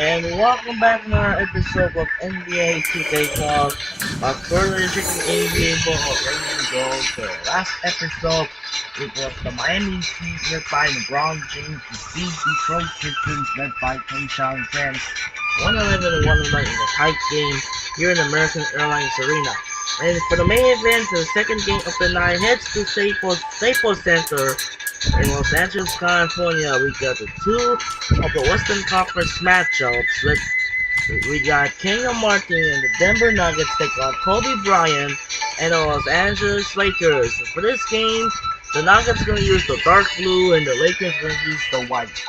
And welcome back to another episode of NBA 2K Talk. Further checking the NBA ball ready to go. So last episode, it was the Miami Heat led by LeBron James defeat Detroit Pistons led by Tayshaun Prince 111-109 in a tight game here in American Airlines Arena. And for the main event, the second game of the night heads to Staples Center in Los Angeles, California. We got the two of the Western Conference matchups. We got Kenyon Martin and the Denver Nuggets take on Kobe Bryant and the Los Angeles Lakers. And for this game, the Nuggets going to use the dark blue and the Lakers going to use the white.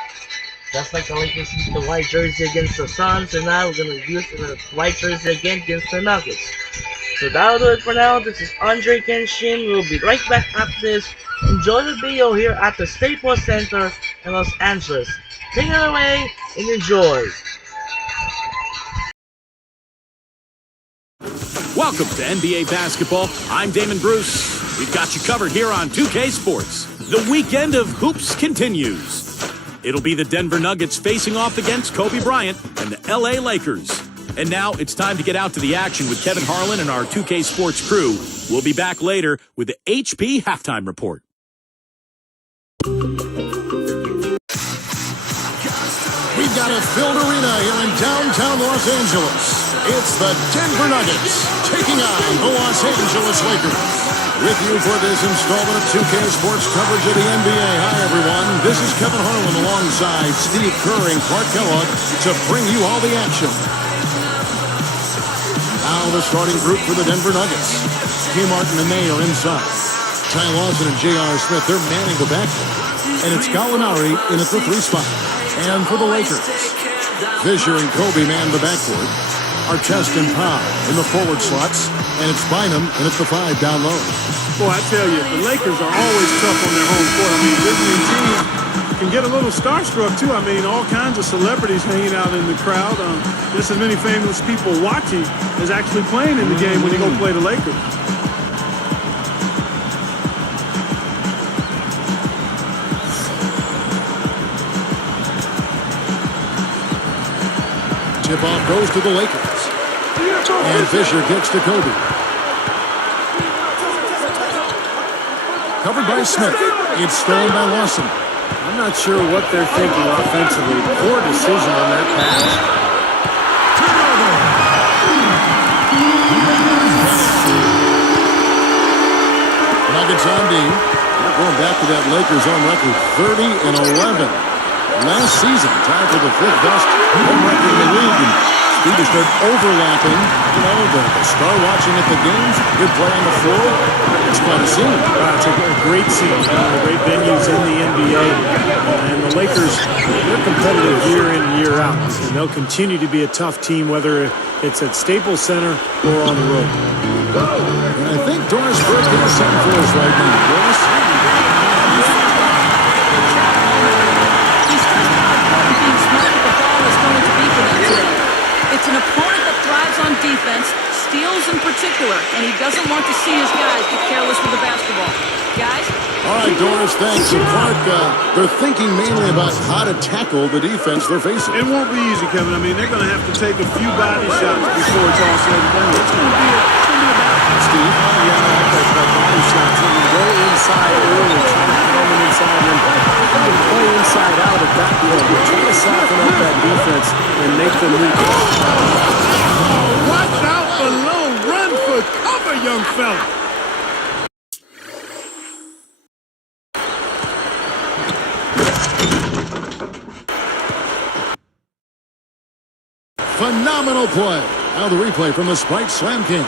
Just like the Lakers used the white jersey against the Suns, and now we're going to use the white jersey again against the Nuggets. So that'll do it for now. This is Andre Kenshin. We'll be right back after this. Enjoy the video here at the Staples Center in Los Angeles. Take it away and enjoy. Welcome to NBA Basketball. I'm Damon Bruce. We've got you covered here on 2K Sports. The weekend of hoops continues. It'll be the Denver Nuggets facing off against Kobe Bryant and the LA Lakers. And now it's time to get out to the action with Kevin Harlan and our 2K Sports crew. We'll be back later with the HP Halftime Report. We've got a filled arena here in downtown Los Angeles. It's the Denver Nuggets taking on the Los Angeles Lakers. With you for this installment of 2K Sports coverage of the NBA. Hi, everyone. This is Kevin Harlan alongside Steve Kerr and Clark Kellogg to bring you all the action. Now the starting group for the Denver Nuggets. K. Martin and they are inside. Ty Lawson and J.R. Smith, they're manning the backcourt. And it's Gallinari in at the 3 spot. And for the Lakers, Fisher and Kobe man the backcourt. Artest and Powell in the forward slots. And it's Bynum in at the 5 down low. Boy, I tell you, the Lakers are always tough on their home court. I mean, visiting teams can get a little starstruck, too. I mean, all kinds of celebrities hanging out in the crowd. Just as many famous people watching as actually playing in the game when you go play the Lakers. Tip-off goes to the Lakers. And Fisher gets to Kobe. Covered by Smith. It's stolen by Lawson. I'm not sure what they're thinking offensively. Poor decision on that pass. Nuggets on D. They're going back to that Lakers home record, 30-11. Last season, tied for the 5th best home record in the league. And Steve has started overlapping, the star watching at the games, good play on the floor. It's quite a scene. It's a great scene. Great venues in the NBA. And the Lakers, they're competitive year in and year out. And they'll continue to be a tough team, whether it's at Staples Center or on the road. And I think Doris Burke has something for us right now. Doris? It's an opponent that thrives on defense, steals in particular, and he doesn't want to see his guys get careless with the basketball. Guys? All right, Doris, thanks. And Clark, they're thinking mainly about how to tackle the defense they're facing. It won't be easy, Kevin. I mean, they're going to have to take a few body shots before it's all said and done. It's going to be a battle. Steve? Body shots. When you go inside early, try to throw them inside, and play inside out at that point. Try to soften up that defense and make them move. Watch out below. Run for cover, young fella. Phenomenal play. Now the replay from the Sprite Slam King.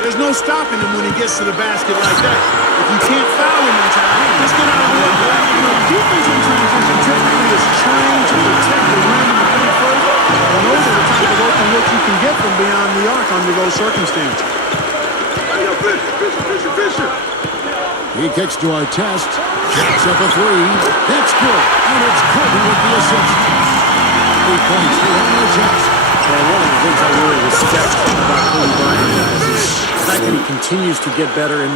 There's no stopping him when he gets to the basket like that. If you can't foul him in time, just get out of the way. Defense in transition typically is trying to protect the rim and the paint first. And those are the type of open looks you can get from beyond the arc under those circumstances. Fisher. He kicks to Artest. Jacks up a 3. That's good. And it's Kobe with the assist. 8 points for Artest. And one of the things I really respect about Kobe Bryant, guys, is the fact that he continues to get better and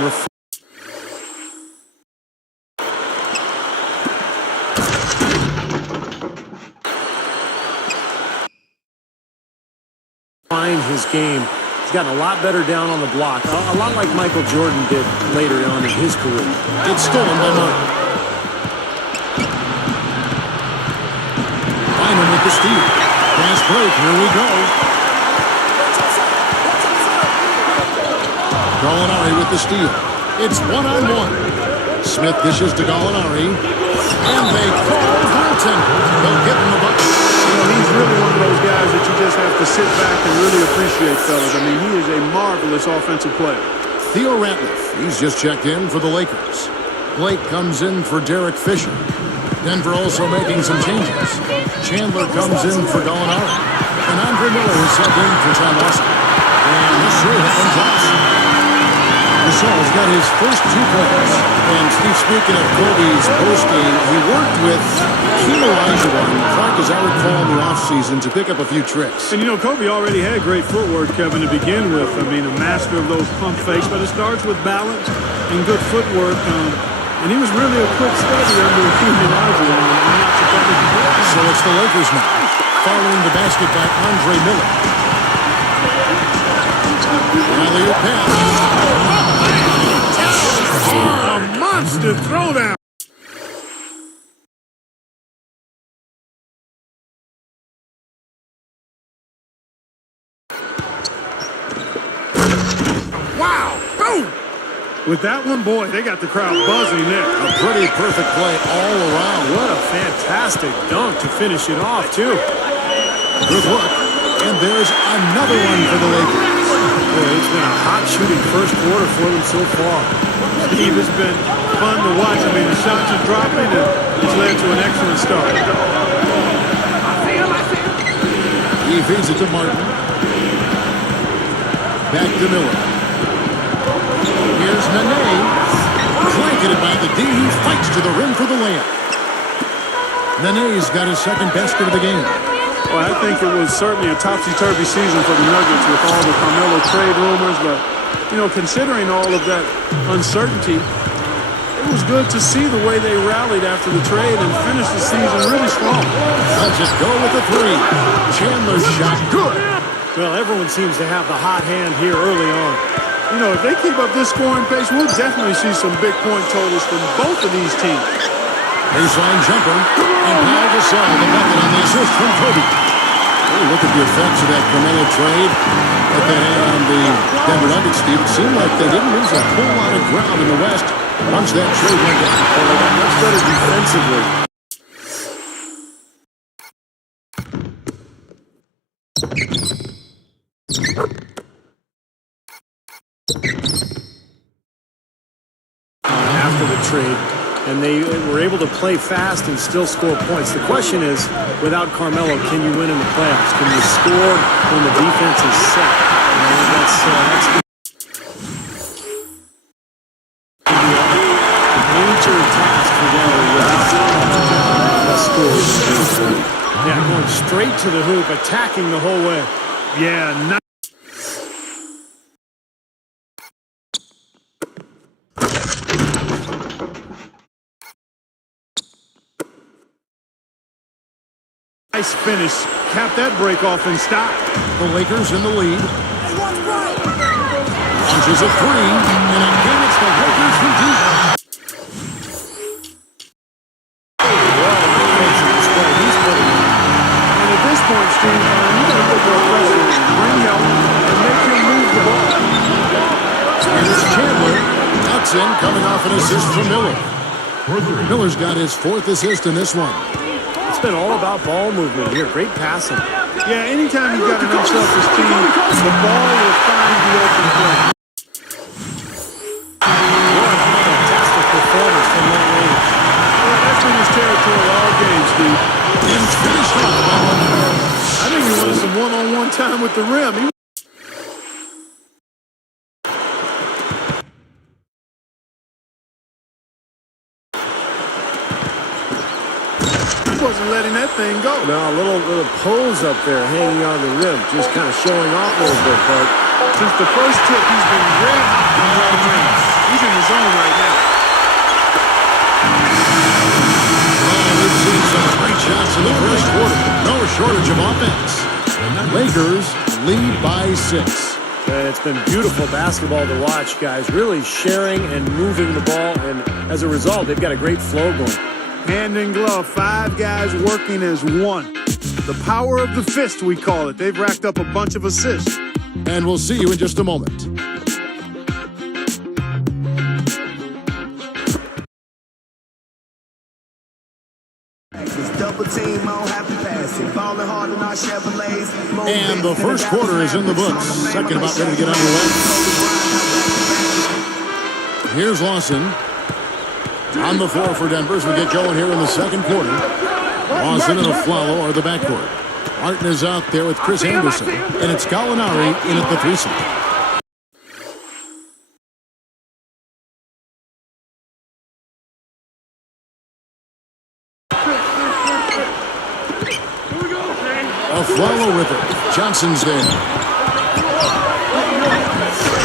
refined his game. He's gotten a lot better down on the block, a lot like Michael Jordan did later on in his career. It's stolen by Martin. Bynum with the steal. Fast break, here we go. Gallinari with the steal. It's one-on-one. Smith dishes to Gallinari. And they call Hilton. They'll give him the bucket. You know, he's really one of those guys that you just have to sit back and really appreciate, fellas. I mean, he is a marvelous offensive player. Theo Ratliff, he's just checked in for the Lakers. Blake comes in for Derek Fisher. Denver also making some changes. Chandler comes in for Gallinari. And Andre Miller is subbed in for Ty Lawson. And this sure happens us. Gasol's got his first 2 points. And Steve, speaking of Kobe's postgame, he worked with Hakeem Olajuwon, Clark, as I recall, in the offseason to pick up a few tricks. And you know, Kobe already had great footwork, Kevin, to begin with. I mean, a master of those pump fakes, but it starts with balance and good footwork. And he was really a quick study under Hakeem Olajuwon. I'm not surprised he did. So it's the Lakers now, following the basket by Andre Miller. Alley-oop pass. A monster throwdown. Wow! Boom! With that one, boy, they got the crowd buzzing there. A pretty perfect play all around. What a fantastic dunk to finish it off, too. Good look. And there's another one for the Lakers. Boy, it's been a hot shooting first quarter for them so far. Steve, it's been fun to watch. I mean, the shots are dropping, and it's led to an excellent start. He feeds it to Martin. Back to Miller. Here's Nene. Blanketed by the D. He fights to the rim for the layup. Nene's got his second basket of the game. Well, I think it was certainly a topsy-turvy season for the Nuggets with all the Carmelo trade rumors, but, you know, considering all of that uncertainty, it was good to see the way they rallied after the trade and finished the season really strong. Let's just go with the 3. Chandler's shot, good. Well, everyone seems to have the hot hand here early on. You know, if they keep up this scoring pace, we'll definitely see some big point totals from both of these teams. Baseline jumper, and Pau Gasol, the bucket on the assist from Kobe. Oh, look at the effects of that Carmelo trade at the end on the Denver Nuggets, Steve. It seemed like they didn't lose a whole lot of ground in the West once that trade went down. Well, they got much better defensively. After the trade, and they were able to play fast and still score points. The question is, without Carmelo, can you win in the playoffs? Can you score when the defense is set? That's a major task for them without the score. Yeah, going straight to the hoop, attacking the whole way. Yeah, nice. Nice finish. Cap that break off and stop. The Lakers in the lead. Launches a 3, and again it's the Lakers from deep. And at this point, Steve, you got to put more pressure, bring help, and make him move the ball. And it's Chandler. That's in, coming off an assist from Miller. Miller's got his 4th assist in this one. It's been all about ball movement here. Great passing. Yeah, anytime you've got an unselfish team, the ball will find the open play. What a fantastic performance from that range. Well, that's been his territory all game, Steve. And finished off by Miller. I think he wanted some one-on-one time with the rim. He wasn't letting that thing go. Now a little pose up there, hanging on the rim, just kind of showing off a little bit, but Since the first tip, he's been red hot from long range. He's in the zone right now. Oh, we've seen some great shots in the first quarter. No shortage of offense. Lakers lead by 6. It's been beautiful basketball to watch, guys. Really sharing and moving the ball, and as a result, they've got a great flow going. Hand in glove, 5 guys working as one. The power of the fist, we call it. They've racked up a bunch of assists. And we'll see you in just a moment. And the first quarter is in the books. Second about ready to get underway. Here's Lawson. On the floor for Denver as we get going here in the second quarter. Lawson and Aflalo are the backcourt. Martin is out there with Chris Anderson. And it's Gallinari in at the 3 spot. Aflalo with it. Johnson's there.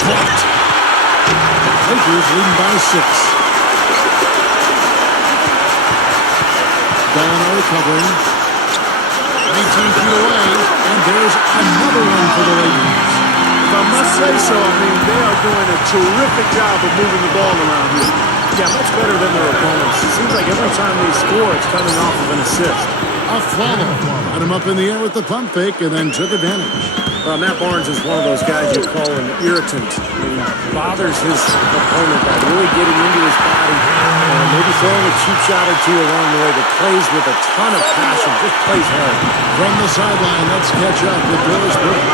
Caught. Lakers leading by 6. Gallinari covering. 19 feet away. And there's another one for the Lakers. If I must say so, I mean, they are doing a terrific job of moving the ball around here. Yeah, much better than their opponents. It seems like every time they score, it's coming off of an assist. Aflalo got him up in the air with the pump fake and then took advantage. Matt Barnes is one of those guys you call an irritant. He bothers his opponent by really getting into his body and maybe throwing a cheap shot or two along the way, but plays with a ton of passion, just plays hard. From the sideline, let's catch up with Doris Burke.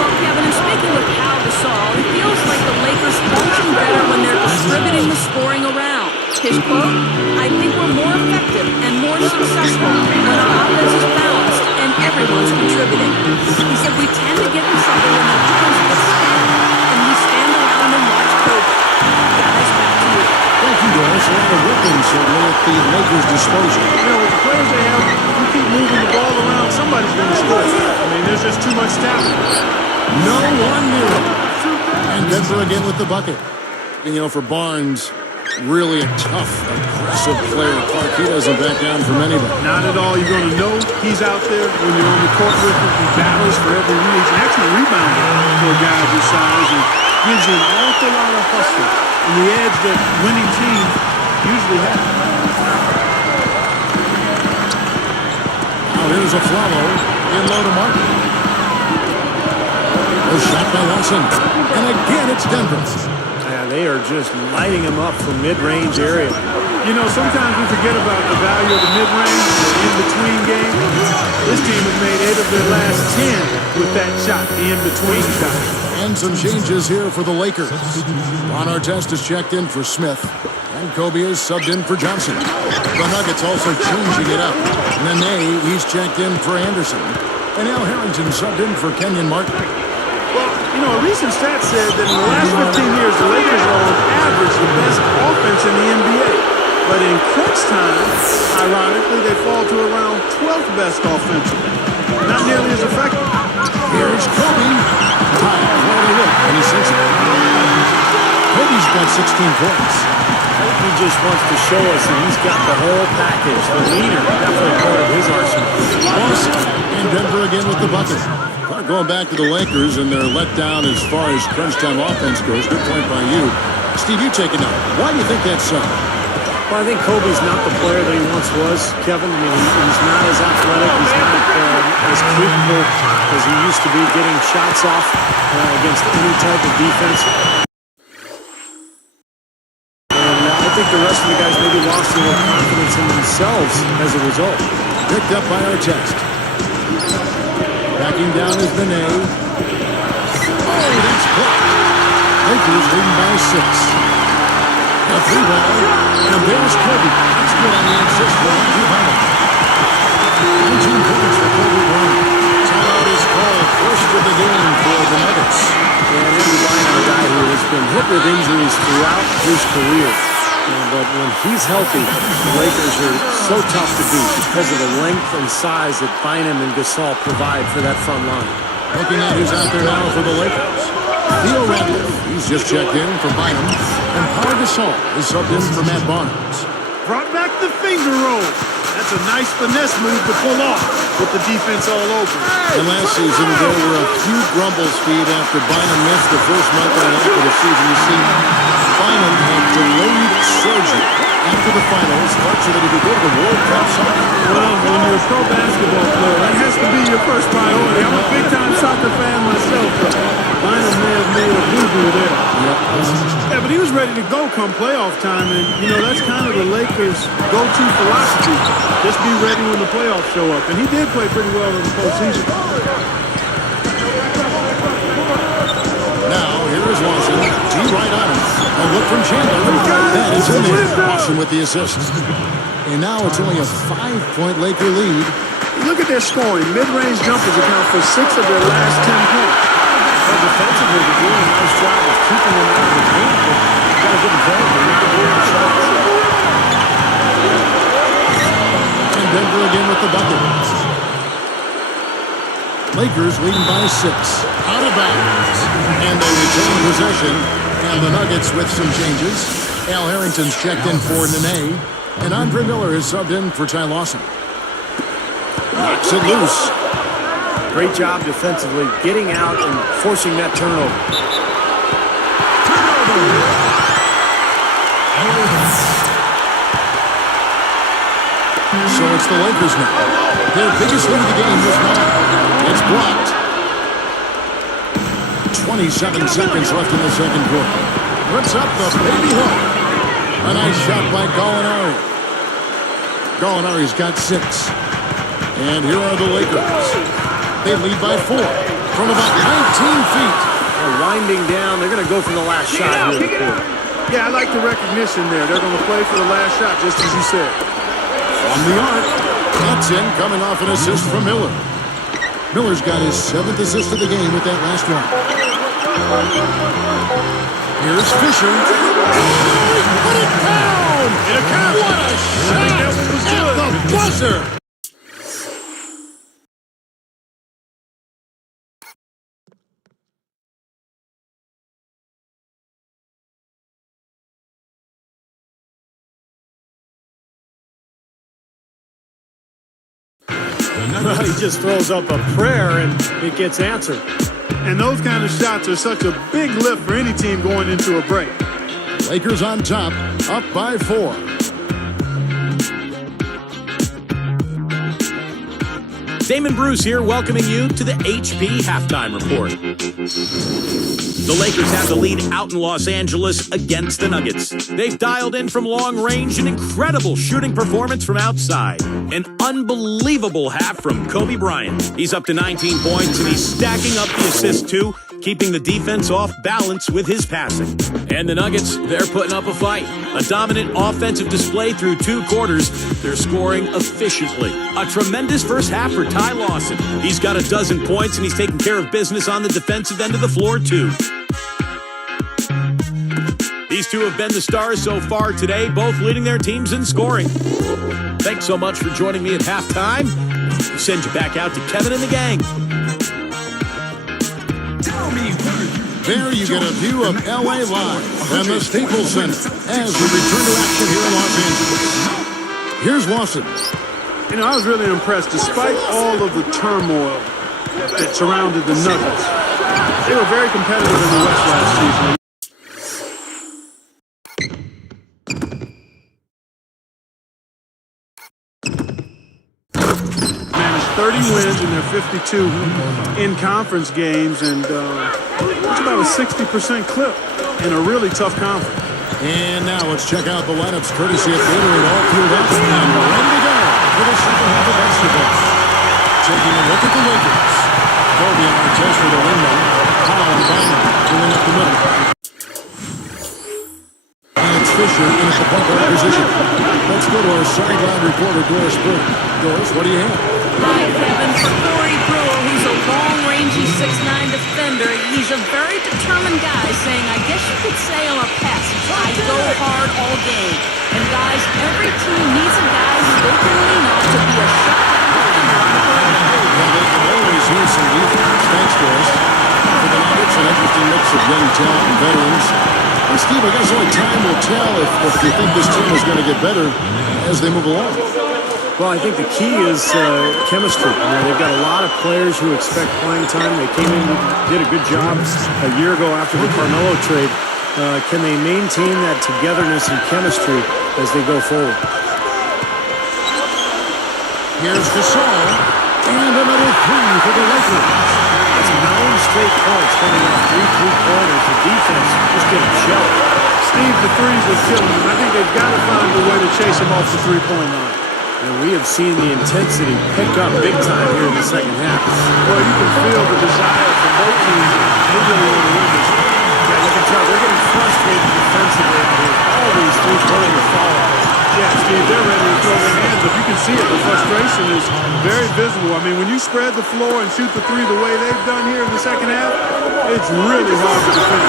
Well, Kevin, and speaking with Pau Gasol, it feels like the Lakers function better when they're distributing the scoring around. His quote, "I think we're more effective and more successful when our offense is balanced and everyone's contributing." He said, "We tend to get in trouble when the defense gets stagnant and we stand around and watch Kobe." Guys, back to you. Thank you, Doris. A lot of weapons certainly at the Lakers' disposal. You know, with the players they have, if you keep moving the ball around, somebody's going to score. I mean, there's just too much talent. No one near it. And Denver again with the bucket. And, you know, for Barnes, really a tough, aggressive player. Clark, he doesn't back down from anybody. Not at all. You're going to know he's out there when you're on the court with him. He battles for every rebound. He's an excellent rebounder for a guy of his size and gives you an awful lot of hustle and the edge that winning teams usually have. Now here's Aflalo in low to Martin. A shot by Lawson. And again, it's Denver. Yeah, they are just lighting him up from mid-range area. You know, sometimes we forget about the value of the mid-range, the in-between game. This team has made 8 of their last 10 with that shot, the in-between shot. And some changes here for the Lakers. Ron Artest is checked in for Smith. And Kobe is subbed in for Johnson. The Nuggets also changing it up. Nene, he's checked in for Anderson. And Al Harrington subbed in for Kenyon Martin. Well, you know, a recent stat said that in the last 15 years, the Lakers are on average the best offense in the NBA. But in crunch time, ironically, they fall to around 12th best offensively. Not nearly as effective. Here's Kobe. Time for a look, and he sinks it. Kobe's got 16 points. I think he just wants to show us that he's got the whole package. The leader, definitely part of his arsenal. Lawson and Denver again with the bucket. Going back to the Lakers and their letdown as far as crunch time offense goes. Good point by you. Steve, you take it now. Why do you think that's so? Well, I think Kobe's not the player that he once was, Kevin. I mean, he's not as athletic. He's not as capable as he used to be getting shots off against any type of defense. And I think the rest of the guys maybe lost a little confidence in themselves as a result. Picked up by Artest. Backing down is Nene. Oh, that's blocked. Lakers leading by 6. A 3-ball. And there's Kobe. That's good on the assist for Andrew Bynum. 19 points for Kobe Bryant. Timeout is called. First of the game for the Nuggets. And Andrew Bynum, a guy who has been hit with injuries throughout his career. But when he's healthy, the Lakers are so tough to beat because of the length and size that Bynum and Gasol provide for that front line. Looking at who's out there now for the Lakers. Theo Radcliffe, he's just checked in for Bynum. And Pau Gasol is subbed in for Matt Barnes. Brought back the finger roll. That's a nice finesse move to pull off with the defense all over. And last season, there were a few grumbles, Steve, after Bynum missed the first month and a half of the season. You see, Bynum had delayed surgery after the finals, so that he could go to the World Cup soccer. Well, when you're a pro basketball player, that has to be your first priority. I'm a big-time soccer fan myself, but Bynum may have made a boo-boo there. Yeah, but he was ready to go come playoff time, and, you know, that's kind of the Lakers' go-to philosophy. Just be ready when the playoffs show up. And he did play pretty well in the postseason. Now, here is Lawson. G right on him. A look from Chandler. That is in there. Lawson with the assist. And now it's only a 5-point Laker lead. Look at their scoring. Mid-range jumpers account for 6 of their last 10 points. Well, defensively, they're doing a nice job of keeping them out of the game, but you got to get involved and make the shots. And Denver again with the bucket. Lakers leading by 6. Out of bounds. And they retain possession. And the Nuggets with some changes. Al Harrington's checked in for Nene. And Andre Miller is subbed in for Ty Lawson. Knocks it loose. Great job defensively, getting out and forcing that turnover. So it's the Lakers now. Their biggest lead of the game was 9. It's blocked. 27 seconds left in the second quarter. Puts up the baby hook. A nice shot by Gallinari. Gallinari's got 6. And here are the Lakers. They lead by 4 from about 19 feet. They're winding down. They're going to go for the last shot here in the quarter. Yeah, I like the recognition there. They're going to play for the last shot, just as you said. From the arc, that's in, coming off an assist from Miller. Miller's got his 7th assist of the game with that last one. Here's Fisher. Put it down! It accounts. What a shot! That one was good. At the buzzer! Well, he just throws up a prayer and it gets answered. And those kind of shots are such a big lift for any team going into a break. Lakers on top, up by 4. Damon Bruce here, welcoming you to the HP Halftime Report. The Lakers have the lead out in Los Angeles against the Nuggets. They've dialed in from long range, an incredible shooting performance from outside. An unbelievable half from Kobe Bryant. He's up to 19 points, and he's stacking up the assists too, keeping the defense off balance with his passing. And the Nuggets, they're putting up a fight. A dominant offensive display through 2 quarters. They're scoring efficiently. A tremendous first half for Ty Lawson. He's got 12 points, and he's taking care of business on the defensive end of the floor too. These two have been the stars so far today, both leading their teams in scoring. Thanks so much for joining me at halftime. We'll send you back out to Kevin and the gang. There you get a view of LA Live and the Staples Center as we return to action here in Los Angeles. Here's Lawson. You know, I was really impressed. Despite all of the turmoil that surrounded the Nuggets, they were very competitive in the West last season. Managed 30 wins in their 52 in-conference games, and it's about a 60% clip in a really tough conference. And now let's check out the lineups courtesy of Gatorade, all fueled up and ready to go for the second half of basketball. Taking a look at the Lakers. Kobe on the test for the wingman. Powell and Bynum filling up the middle. And it's Fisher in the point guard position. Let's go to our sideline reporter, Doris Burke. Doris, what do you have? Hi, Kevin. For Corey Brewer, who's a long-rangey 6'9" defender, he's a very determined guy, saying, I guess you could say I'm a pest. I go hard all game. And guys, every team needs a guy who they can lean on to be a shutdown defender on the perimeter. Well, they can always use some defense. Thanks, Doris. For the Nuggets, an interesting mix of young talent and veterans. And Steve, I guess only time will tell if you think this team is going to get better as they move along. Well, I think the key is chemistry. You know, they've got a lot of players who expect playing time. They came in and did a good job a year ago after the Carmelo trade. Can they maintain that togetherness and chemistry as they go forward? Here's Gasol, and another three for the Lakers. That's 9 straight points coming off 3 3-pointers. The defense just getting shelled. Steve, the threes are killing him. I think they've got to find a way to chase him off the three-point line. And we have seen the intensity pick up big time here in the second half. Well, you can feel the desire from both teams. They really want to win this. Yeah, you can tell they're getting frustrated defensively out here. All these three-pointers fall. Yeah, Steve, they're ready to throw their hands up. You can see it. The frustration is very visible. I mean, when you spread the floor and shoot the three the way they've done here in the second half, it's really hard to defend.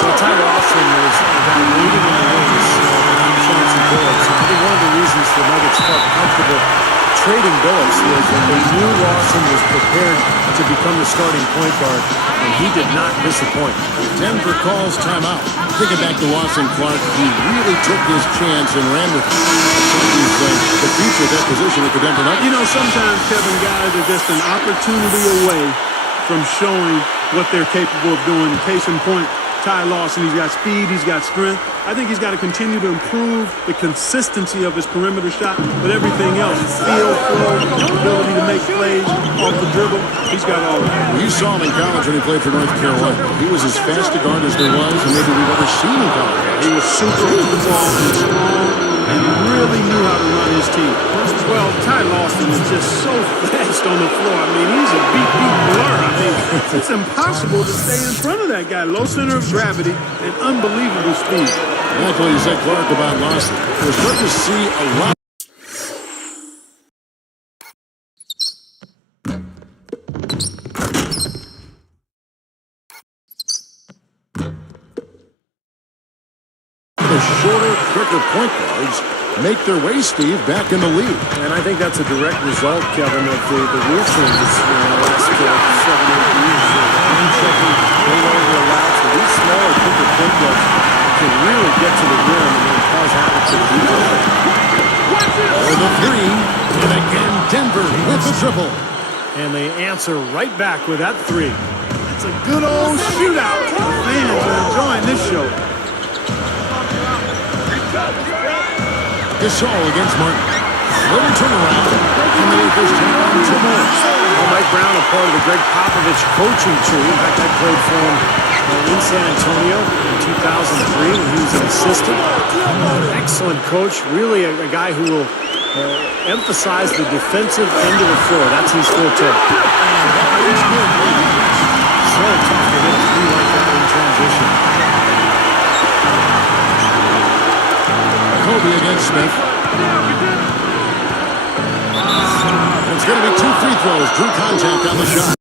Well, Ty Lawson was about leading in the wings on Chauncey Billups. I think one of the reasons the Nuggets felt comfortable trading Billups was that they knew Lawson was prepared to become the starting point guard, and he did not disappoint. Denver calls timeout. Thinking back to Lawson Clark, he really took his chance and ran with it. He's the future of that position at the Denver Nuggets. You know, sometimes, Kevin, guys are just an opportunity away from showing what they're capable of doing. Case in point, Ty Lawson, he's got speed, he's got strength. I think he's got to continue to improve the consistency of his perimeter shot, but everything else, feel, flow, ability to make plays off the dribble, he's got all of that. You saw him in college when he played for North Carolina. He was as fast a guard as there was, and maybe we've ever seen in college. He was super with the ball, he was strong, and he really knew how to run his team. Well, Ty Lawson is just so fast on the floor. I mean, he's a beat blur. I mean, it's impossible to stay in front of that guy. Low center of gravity and unbelievable speed. Like what you said, Clark, about Lawson. We're starting to see a lot. The shorter, quicker point guards make their way, Steve, back in the league. And I think that's a direct result, Kevin, of the rule changes in the last 7 or 8 years. The hand-checking no longer allowed for these smaller, quicker point guards can really get to the rim and then cause havoc to the defense. For the three, and again, Denver with the triple. And they answer right back with that three. It's a good old shootout. The fans are enjoying this show. Gasol against Martin. Little turnaround, and the Lakers take on 2 more. Well, Mike Brown, a part of the Greg Popovich coaching tree. In fact, I played for him in San Antonio in 2003 when he was an assistant. Excellent coach, really a guy who will emphasize the defensive end of the floor. That's his forte. So tough to hit a three like that in transition. Kobe against Smith. It's going to be 2 free throws. Drew contact on the shot.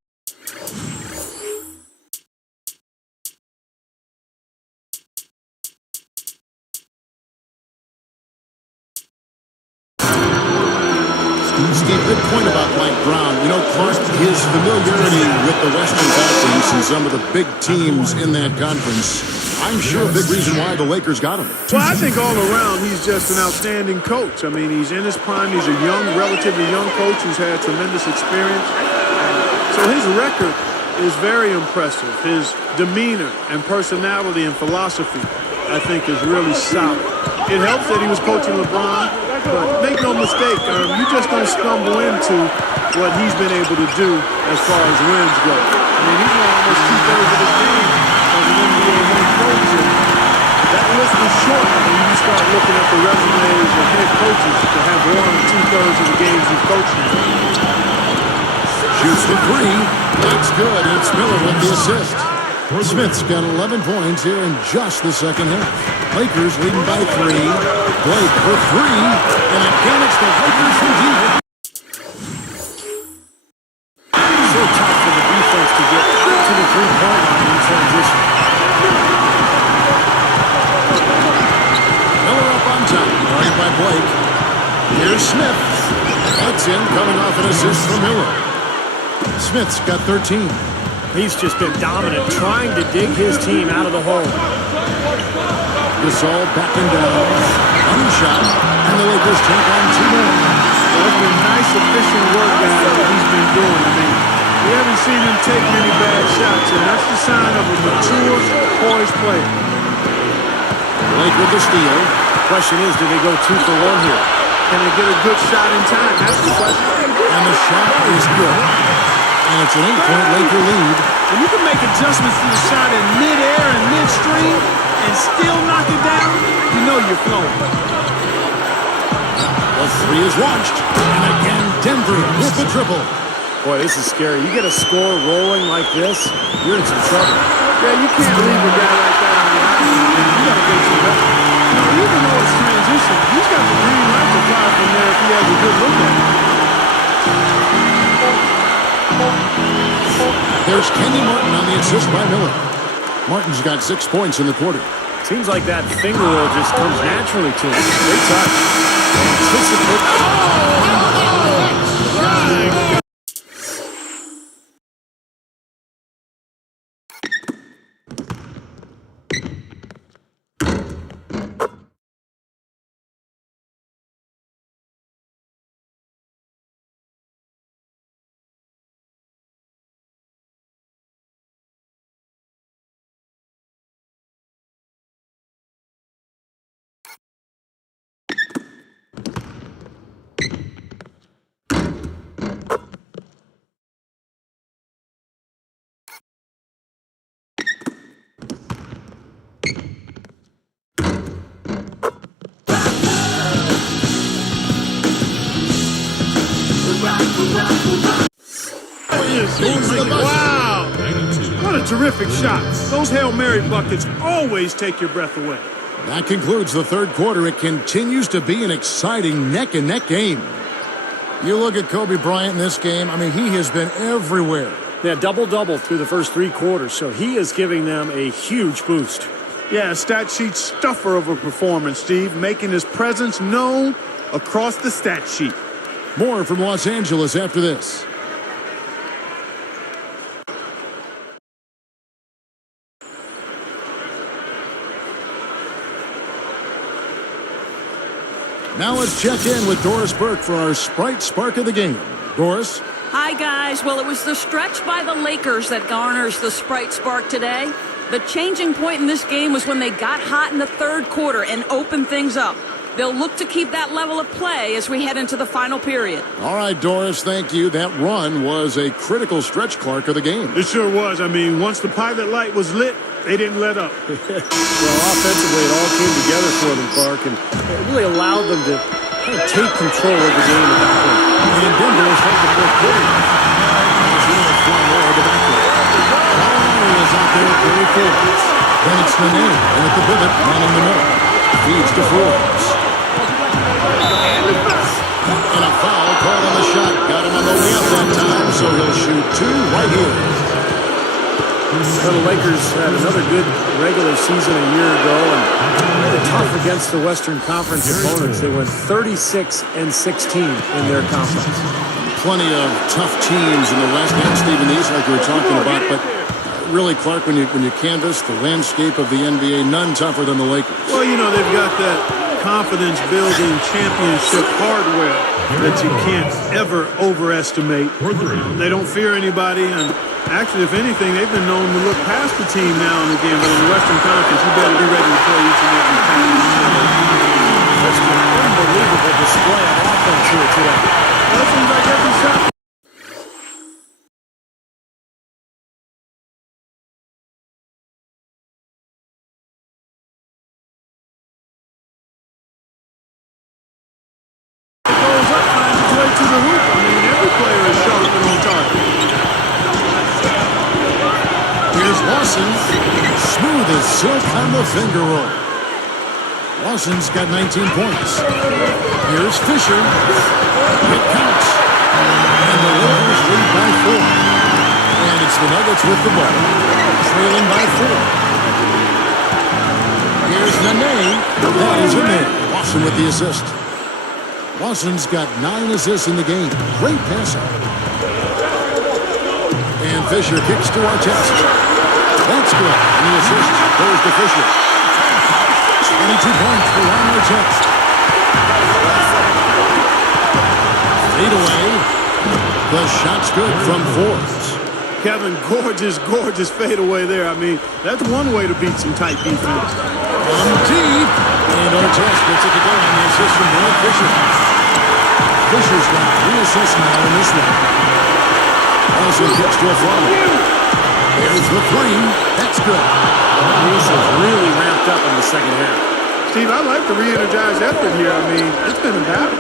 Steve, good point about Mike Brown. You know, Clark, his familiarity with the Western Conference and some of the big teams in that conference, I'm sure a big reason why the Lakers got him. Well, I think all around he's just an outstanding coach. I mean, he's in his prime. He's a relatively young coach who's had tremendous experience. So his record is very impressive. His demeanor and personality and philosophy, I think, is really solid. It helps that he was coaching LeBron, but make no mistake, you just don't stumble into what he's been able to do as far as wins go. I mean, he's won almost 2/3 of the game as an NBA head coach. And that list is short when you start looking at the resumes of head coaches to have won 2/3 of the games he's coached. Shoots the three. That's good. It's Miller with the assist. Smith's got 11 points here in just the second half. Lakers leading by 3. Blake for 3. And again, it's the Lakers from deep. So tough for the defense to get out to the three-point line in transition. Miller up on top. Guarded by Blake. Here's Smith. That's in, coming off an assist from Miller. Smith's got 13. He's just been dominant, trying to dig his team out of the hole. Gasol backing down. Unshot. And the Lakers take on 2 more. That's been nice, efficient work, guys, that he's been doing. I mean, we haven't seen him take many bad shots, and that's the sign of a mature, poised player. Blake with the steal. Question is, do they go 2 for 1 here? Can they get a good shot in time? That's the question. And the shot is good. And it's an 8-point Laker lead. When you can make adjustments to the shot in mid-air and midstream and still knock it down, you know you're flowing. The three is launched. And again, Denver with the triple. Boy, this is scary. You get a score rolling like this, you're in some trouble. Yeah, you can't leave a guy like that on the island. You got to make some help. You know, even though it's transition, he's got the green light to fly from there if he has a good look at it. There's Kenny Martin on the assist by Miller. Martin's got 6 points in the quarter. Seems like that finger roll just comes naturally to him. Great touch. Anticipate. Wow! What a terrific shot. Those Hail Mary buckets always take your breath away. That concludes the third quarter. It continues to be an exciting neck-and-neck game. You look at Kobe Bryant in this game, I mean, he has been everywhere. Yeah, double-double through the first 3 quarters, so he is giving them a huge boost. Yeah, stat sheet stuffer of a performance, Steve, making his presence known across the stat sheet. More from Los Angeles after this. Now let's check in with Doris Burke for our Sprite Spark of the game. Doris? Hi, guys. Well, it was the stretch by the Lakers that garners the Sprite Spark today. The changing point in this game was when they got hot in the third quarter and opened things up. They'll look to keep that level of play as we head into the final period. All right, Doris, thank you. That run was a critical stretch, Clark, of the game. It sure was. I mean, once the pilot light was lit, they didn't let up. Well, offensively, it all came together for them, Clark, and it really allowed them to kind of take control of the game at that point. And Denver has had the fourth quarter. Gallinari is out there at 34. Then it's Nene at the pivot, running the middle. Feeds to Forbes. And a foul called on the shot. Got him on the way up that time, so he'll shoot 2 right here. So the Lakers had another good regular season a year ago, and they were tough against the Western Conference opponents. They went 36-16 in their conference. Plenty of tough teams in the West and Steve in the East, like we were talking about, but really, Clark, when you canvass the landscape of the NBA, none tougher than the Lakers. Well, you know, they've got that confidence-building championship hardware that you can't ever overestimate. They don't fear anybody, and actually, if anything, they've been known to look past the team now and again, but in the Western Conference, you better be ready to play each and every time. Just an unbelievable display of offense here today. Well, it seems like every shot. Goes up, finds its way to the hoop. I mean, every player is sharp and on target. Here's Lawson. Smooth as silk on the finger roll. Lawson's got 19 points. Here's Fisher. It counts. And the Lakers lead by 4. And it's the Nuggets with the ball. Trailing by 4. Here's Nene. That is a man. Lawson with the assist. Lawson's got 9 assists in the game. Great passer. And Fisher kicks to Artest. That's good. And the assist goes to Fisher. 22 points for Ron Artest. Fade away. The shot's good from Forbes. Kevin, gorgeous fadeaway there. I mean, that's one way to beat some tight defense. From deep. And Ortiz gets it to go on the assist from Derek Fisher. Fisher's got 3 assists now in this one. Also kicks to a follow. There's the 3. That's good. These have really ramped up in the second half. Steve, I like the re-energized effort here. I mean, it's been a battle.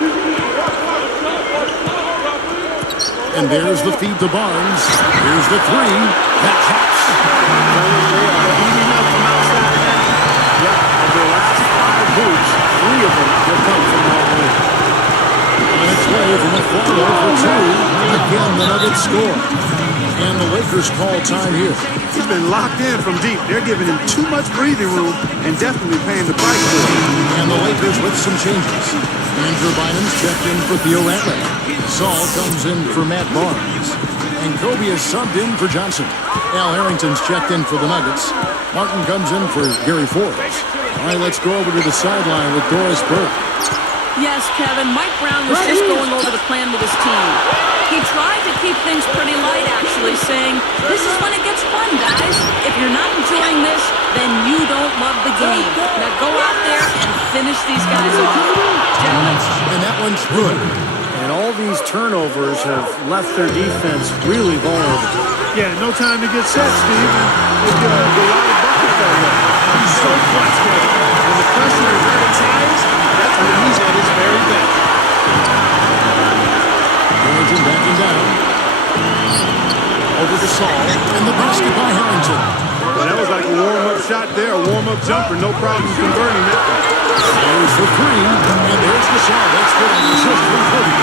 And there's the feed to Barnes. Here's the 3. That counts. Heating up from outside the half. Yeah, of their last 5 hoops, 3 of them have come from that wing. On its way from a follow for 2. Again, the Nuggets score. And the Lakers call time here. He's been locked in from deep. They're giving him too much breathing room and definitely paying the price for it. And the Lakers with some changes. Andrew Bynum's checked in for Theo Ratliff. Saul comes in for Matt Barnes. And Kobe is subbed in for Johnson. Al Harrington's checked in for the Nuggets. Martin comes in for Gary Forbes. All right, let's go over to the sideline with Doris Burke. Yes, Kevin, Mike Brown was just going over the plan with his team. He tried to keep things pretty light, actually, saying, this is when it gets fun, guys. If you're not enjoying this, then you don't love the game. Now go out there and finish these guys off. Gentlemen. And that one's good. And all these turnovers have left their defense really vulnerable. Yeah, no time to get set, Steve. It's a lot of buckets that way. He's so clutch, Kevin. When the pressure is at its highest, that's when he's at his very best. Harrington backing down. Over to Saul. And the basket by Harrington. Well, that was like a warm-up shot there, a warm-up jumper. No problem converting that one. There's for 3. And there's Gasol. That's good on the assist from Kobe.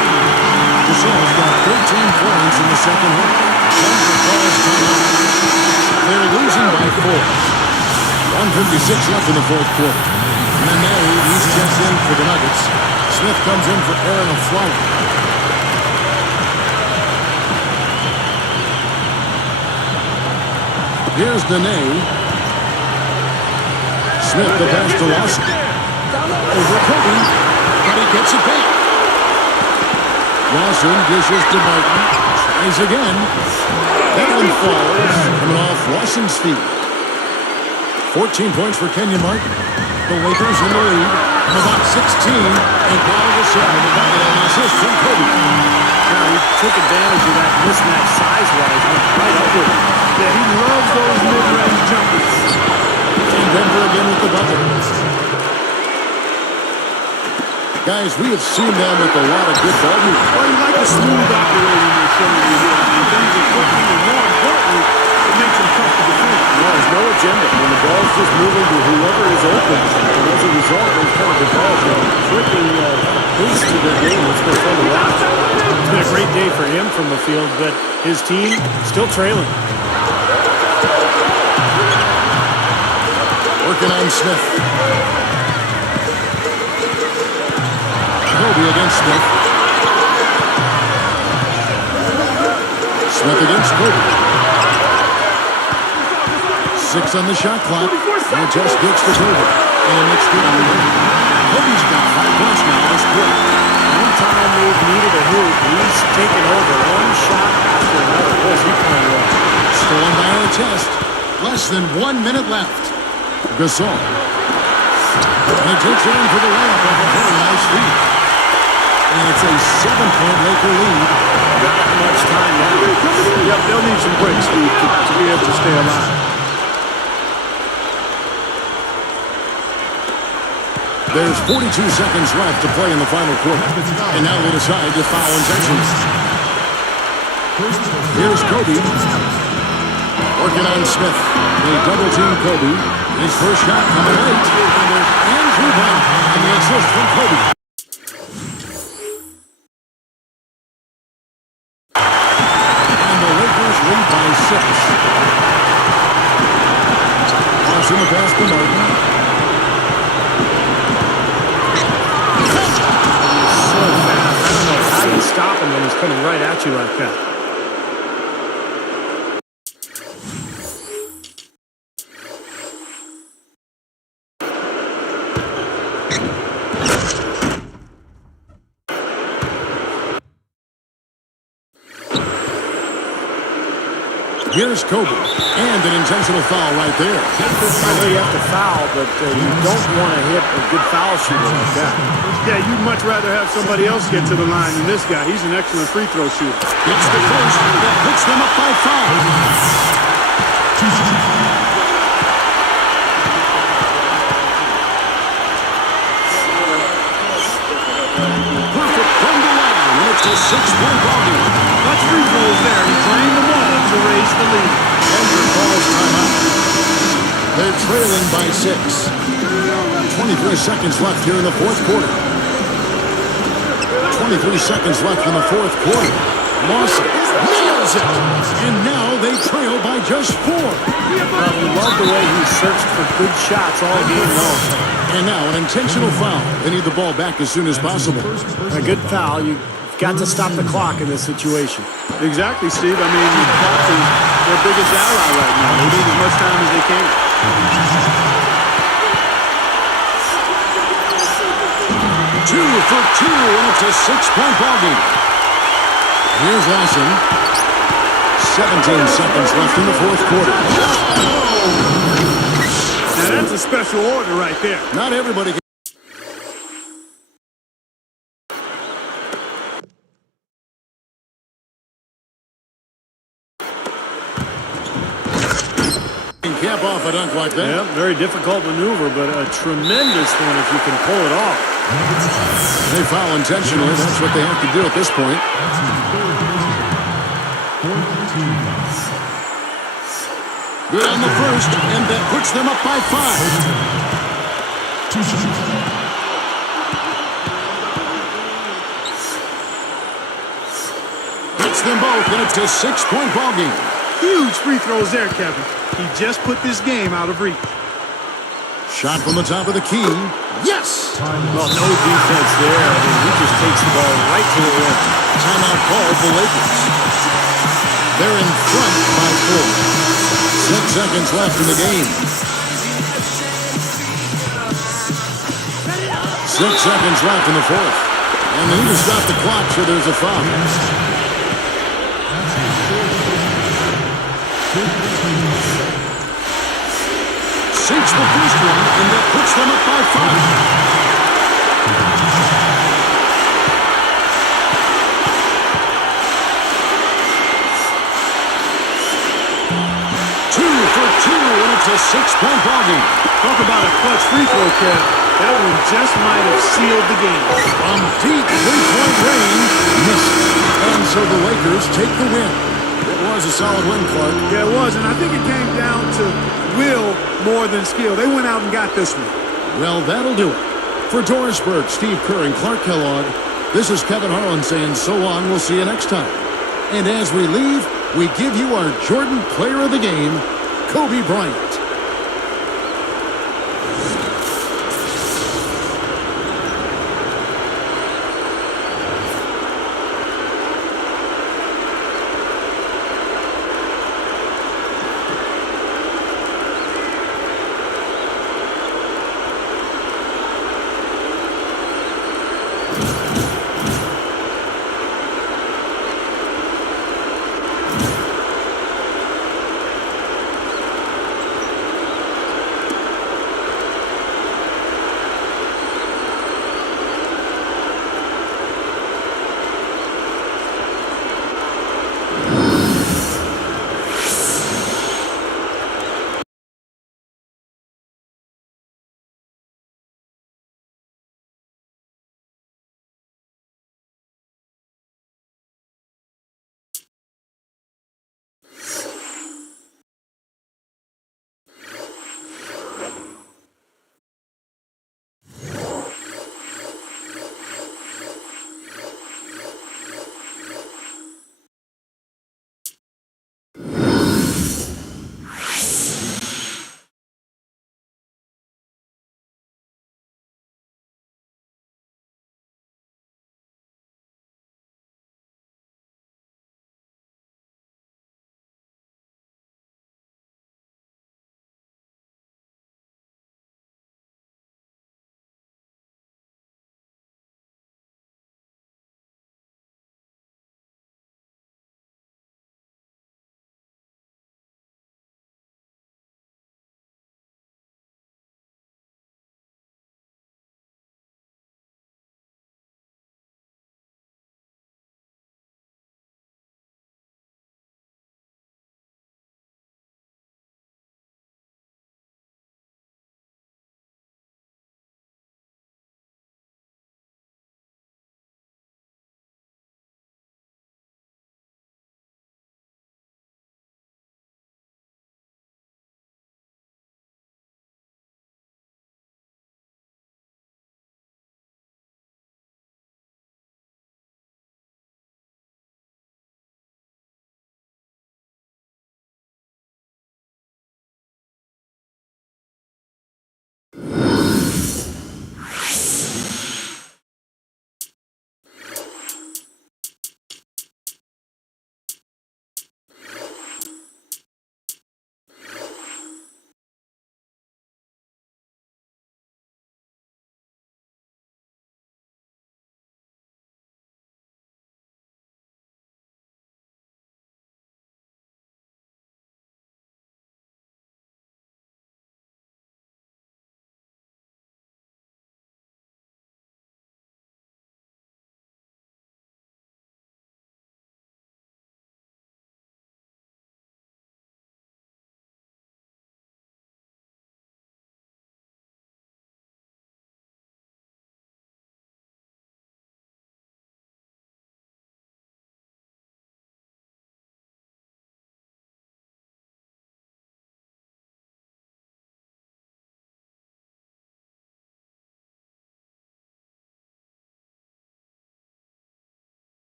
Gasol's got 13 points in the second half. Denver calls timeout. They're losing by 4. 1:56 left in the fourth quarter. Nene, he's checked in for the Nuggets. Smith comes in for Aaron Aflalo. Here's Nene. Smith, the pass to Lawson. Over Kobe, but he gets it back. Lawson dishes to Martin. Tries again. That one falls. Coming off Lawson's feet. 14 points for Kenyon Martin. The Lakers in the lead. From about 16. And Paul Gasol in the bucket on the assist from Kobe. Now, he took advantage of that mismatch size-wise and went right up with it. Yeah, he loves those mid-range jumpers. And Denver again with the bucket. Guys, we have seen them with a lot of good ball movement. Well, you like the smooth operating they're showing you here. Things are clicking, and more importantly, it makes them tough to defend. No, there's no agenda. When the ball's just moving to whoever is open, and as a result, they've kind of developed a clicking pace to their game. It's been fun to watch. It's been a great day for him from the field, but his team still trailing. Working on Smith. Kobe against Smith. Smith against Kobe. 6 on the shot clock. And just gets to Kobe. And it's good on the way. Kobe's got 5 points now this quarter. Anytime they've needed a hoop, he's taken over one shot after another. Boy, he playing well. Stolen by Artest. Less than 1 minute left. Gasol. And he takes it in for the layup off a very nice feed. And it's a 7-point Laker lead. Not much time now. Yep, they'll need some breaks, Steve, to be able to stay alive. There's 42 seconds left to play in the final quarter. And now they decide to foul intentions. Here's Kobe. Working on Smith. They double team Kobe. His first shot coming late. And there's Andrew Bynum on the assist from Kobe. And the Lakers lead by 6. Crossing the pass to Martin. So fast. I don't know how you stop him when he's coming right at you like that. Here's Kobe. And an intentional foul right there. I know you have to foul, but you don't want to hit a good foul shooter like that. Yeah, you'd much rather have somebody else get to the line than this guy. He's an excellent free throw shooter. It's the first that puts them up by 5. Perfect from the line, and it's a 6-point ball game. Clutch free throws there. He drained them all to raise the lead. Denver calls timeout. They're trailing by 6. 23 seconds left here in the fourth quarter. 23 seconds left in the fourth quarter. Lawson nails it. And now they trail by just 4. We love the way he searched for good shots all game long. And now an intentional foul. They need the ball back as soon as possible. A good foul. You've got to stop the clock in this situation. Exactly, Steve. I mean, the clock is their biggest ally right now. They need as much time as they can. 2 for 2, and it's a 6-point ball game. Here's Lawson. 17 seconds left in the fourth quarter. Now that's a special order right there. Not everybody can. Cap off a dunk like that. Yeah, very difficult maneuver, but a tremendous one if you can pull it off. They foul intentionally. That's what they have to do at this point. Good on the first, and that puts them up by 5. Hits them both, and it's a 6-point ball game. Huge free throws there, Kevin. He just put this game out of reach. Shot from the top of the key. Yes! Well, no defense there. I mean, he just takes the ball right to the rim. Timeout called the Lakers. They're in front by 4. 6 seconds left in the game. 6 seconds left in the fourth. And they need to stop the clock, so there's a foul. Sinks the first one, and that puts them up by 5. 2 for 2, and it's a 6-point ball game. Talk about a clutch free throw, Kev. That one just might have sealed the game. From deep three-point range, missed. And so the Lakers take the win. It was a solid win, Clark. Yeah, it was, and I think it came down to will more than skill. They went out and got this one. Well, that'll do it. For Doris Burke, Steve Kerr, and Clark Kellogg, this is Kevin Harlan saying so long. We'll see you next time. And as we leave, we give you our Jordan Player of the Game, Kobe Bryant.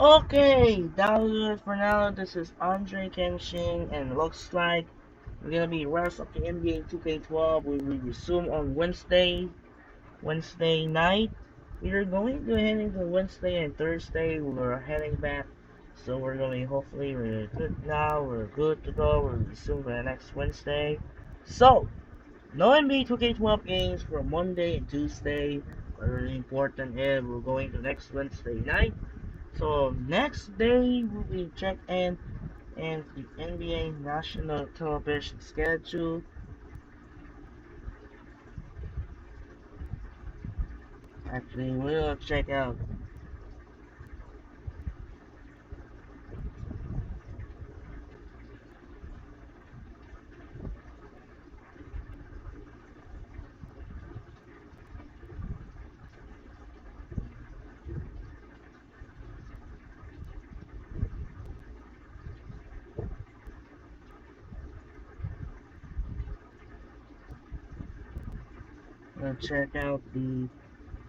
Okay, that'll do it for now. This is Andre Kenshin, and looks like we're gonna be rest of the NBA 2K12. We will resume on Wednesday night. We are going to head into Wednesday and Thursday. We're heading back, so we're going. Hopefully, we're good now. We're good to go. We'll resume the next Wednesday. So, no NBA 2K12 games for Monday and Tuesday. Very important is we're going to next Wednesday night. So next day will be check in and the NBA national television schedule. Actually, we'll check out. We'll check out the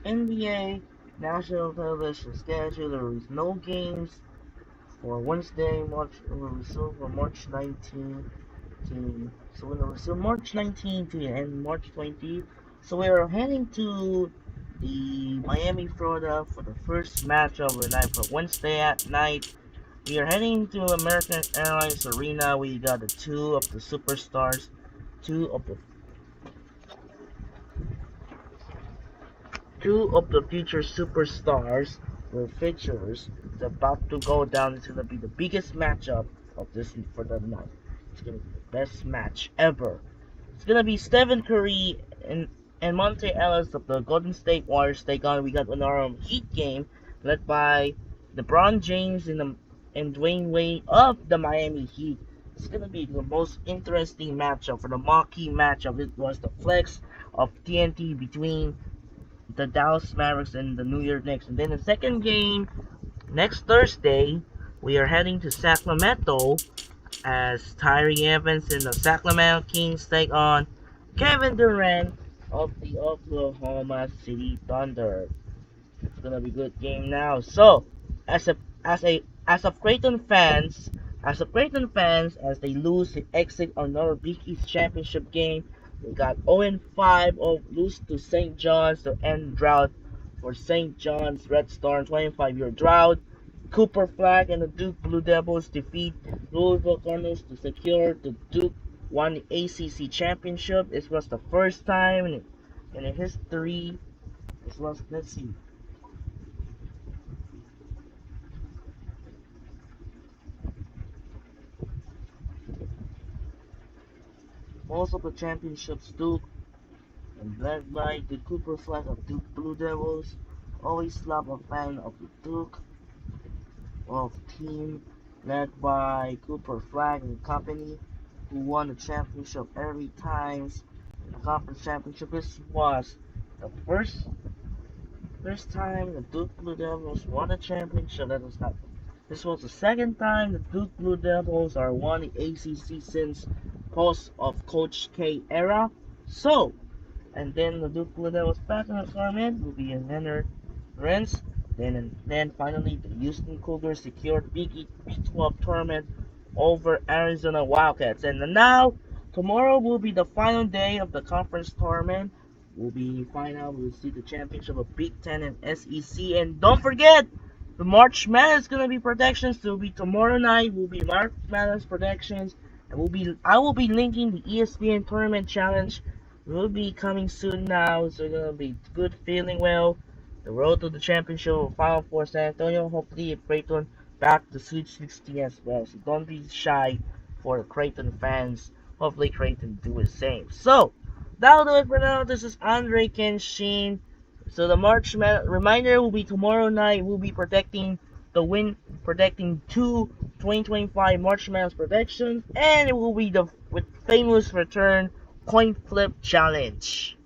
NBA national television schedule. There is no games for Wednesday. Will resume for March 19th. So we'll resume March 19th and March 20th. So we are heading to the Miami, Florida for the first match of the night for Wednesday at night. We are heading to American Airlines Arena. We got the two of the superstars, two of the future superstars were features. It's about to go down. It's gonna be the biggest matchup of this for the night. It's gonna be the best match ever. It's gonna be Stephen Curry and Monte Ellis of the Golden State Warriors take on. We got an Heat game led by LeBron James and Dwayne Wade of the Miami Heat. It's gonna be the most interesting matchup for the marquee matchup. It was the flex of TNT between the Dallas Mavericks and the New York Knicks. And then the second game next Thursday, we are heading to Sacramento as Tyree Evans and the Sacramento Kings take on Kevin Durant of the Oklahoma City Thunder. It's gonna be a good game now. So, as of Creighton fans, as they lose the exit on another Big East championship game, we got 0-5 of lose to St. John's to end drought for St. John's Red Storm 25-year drought. Cooper Flag and the Duke Blue Devils defeat Louisville Cardinals to secure the Duke won the ACC championship. This was the first time in the history. Let's see. Most of the championships Duke and led by the Cooper Flag of Duke Blue Devils. Always love a fan of the Duke of team led by Cooper Flag and company, who won the championship every time. The conference championship. This was the first time the Duke Blue Devils won a championship. This was the second time the Duke Blue Devils are won the ACC since post of Coach K era. So, and then the Duke Blue Devils back in the tournament will be another Rents. Then finally the Houston Cougars secured Big 12 tournament over Arizona Wildcats. And now tomorrow will be the final day of the conference tournament. We'll see the championship of Big Ten and SEC. And don't forget, the March Madness is gonna be predictions. So will be tomorrow night. Will be March Madness predictions, and I will be linking the ESPN Tournament Challenge. It will be coming soon now. So it's gonna be good feeling well. The road to the championship will Final Four San Antonio. Hopefully, Creighton back to Sweet 16 as well. So don't be shy for the Creighton fans. Hopefully, Creighton do the same. So that'll do it for now. This is Andre Kenshin. So the March reminder will be tomorrow night. We'll be protecting two 2025 March Madness predictions, and it will be the famous return coin flip challenge.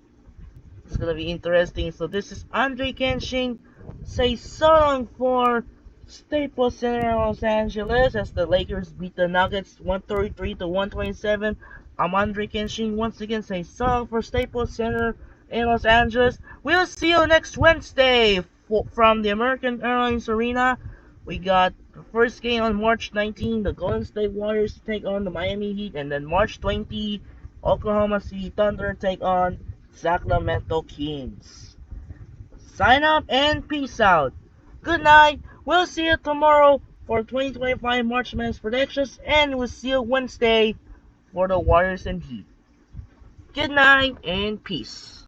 It's gonna be interesting. So this is Andre Kenshin. Say so long for Staples Center in Los Angeles as the Lakers beat the Nuggets 133 to 127. I'm Andre Kenshin. Once again, say so long for Staples Center in Los Angeles. We'll see you next Wednesday from the American Airlines Arena We got the first game on March 19, the Golden State Warriors take on the Miami Heat, and then March 20, Oklahoma City Thunder take on Sacramento Kings. Sign up and peace out. Good night. We'll see you tomorrow for 2025 March Madness predictions, and we'll see you Wednesday for the Warriors and Heat. Good night and peace.